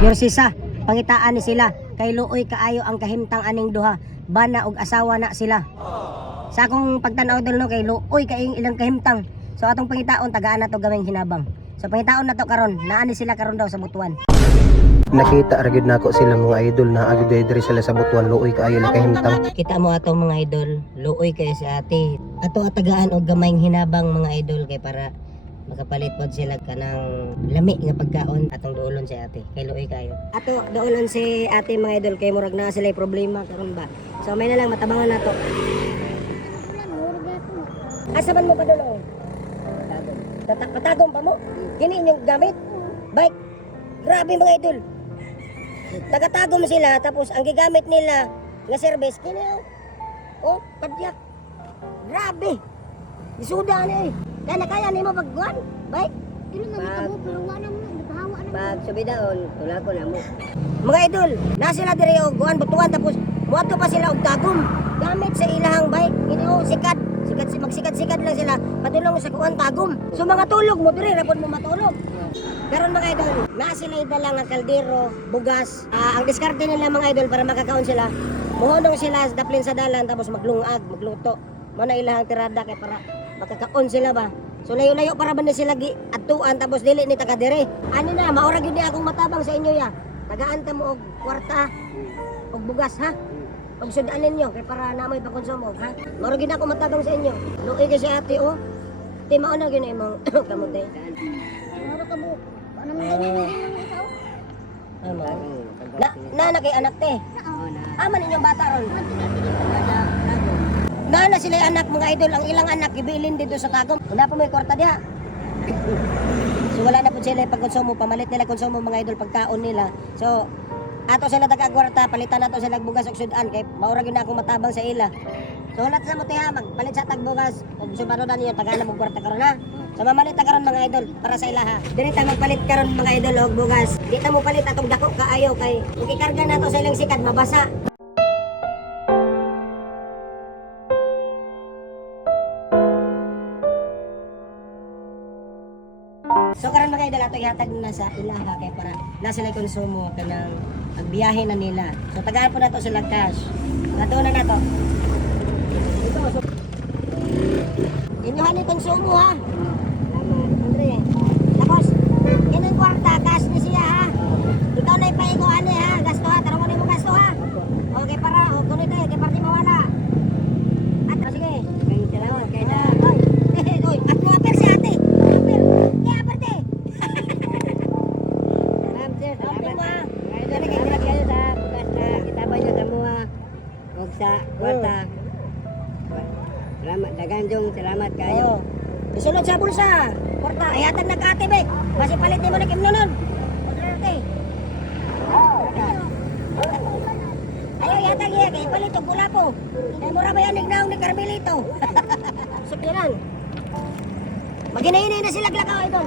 Yorsisa, pangitaan ni sila. Kay luoy kaayo ang kahimtang aning duha. Bana og asawa na sila. Sa akong pagtanaw dol no kay luoy kay ilang kahimtang. So atong pangitaon tagaan na to gamay hinabang. So pangitaon na to karon, naani sila karon daw sa Butuan. Nakita ra gyud nako sila mga idol na agad diri sila sa Butuan luoy kaayo na kahimtang. Kita mo atong mga idol, luoy kay si ate. Ato atagaan og gamay hinabang mga idol kay para makapalit pod sila kanang lami nga pagkaon atong duolon si ate kay luoy kayo. Ato duolon si ate mga idol kay murag na sila problema karon ba. So may na lang matabangan nato. Asa man mo padulo? Patagom pa mo? Kini inyong gamit? Bike? Grabe mga idol. Tagatagom sila tapos ang gigamit nila nga service kini oh padyak. Grabe. Isuda ni. Kaya nimo pagguan? Bike? Dili na makabo pero wala mo nakahawa na. Pag subidaon, tula ko na mo. Mga idol, na sila diri og guan Butuan tapos muadto pa sila og tagom gamit sa ilahang bike. Kini oh sikad magsikad-sikad lang sila padulong sa kuan tagom. So mga tulog mo diri ra pod mo matulog. Karon mga idol, na sila idala nga kaldero, bugas. Ang diskarte nila mga idol para makakaon sila. Muhonong sila daplin sa dalan tapos maglungag, magluto. Mo na ilahang tirada kay para makakaon sila ba. So layo-layo para ba ni sila atuan tapos dili ni taga dire. Ani na maura gyud ni akong matabang sa inyo ya. Tagaan ta mo og kwarta og bugas ha. Og sudan ninyo kay para na may pakonsumo ha. Maura gyud ako matabang sa inyo. Luoy kay si ate oh. Ti mao na gyud imong kamote. Maro ka mo. Ano man din ikaw? Na kay anak te. Aman inyong bata ron. Na sila anak mga idol, ang ilang anak ibilin dito sa tagom. Wala pa may kwarta diha. So wala na po sila pagkonsumo, pamalit nila konsumo mga idol pagkaon nila. So ato sila taga kwarta, palitan nato sila bugas og sudan kay maura gyud na akong matabang sa ila. So ulat sa mo tiha magpalit sa tagbugas ug subarodan niyo taga na mo kwarta karon ha. So mamalit ta karon mga idol para sa ila ha. Diri ta magpalit karon mga idol og bugas. Di ta mo palit atong dako kaayo kay ikikarga nato sa ilang sikad mabasa. So karon mga idol ato ihatag na sa ilaha kay para na sila konsumo kanang agbiyahe na nila. So tagaan po nato sila cash. Nato na nato. Ito so inyohan ni konsumo ha. Andre. Tapos kinang kwarta cash ni siya ha. Ikaw na ipaingo ani ha, gasto ha, tarong mo gasto ha. Okay para o kuno tayo kay party mawala. At sige, kay salamat kay na. Oy, at mo apel si ate. Kaya parte. Salamat sir, salamat. Dali kay dira kayo sa bukas na kitabay niyo sa mua. Og sa kwarta. Salamat dagan jong salamat kayo. Isulod sa bulsa. Kwarta ihatag na ka ate be. Basi palit mo na kimnonon. Ate. Ayo ihatag iya kay palit og pula po. Kay mura ba yan ignaong ni Carmelito. Sukiran. Maghinay-hinay na sila glakaw idol.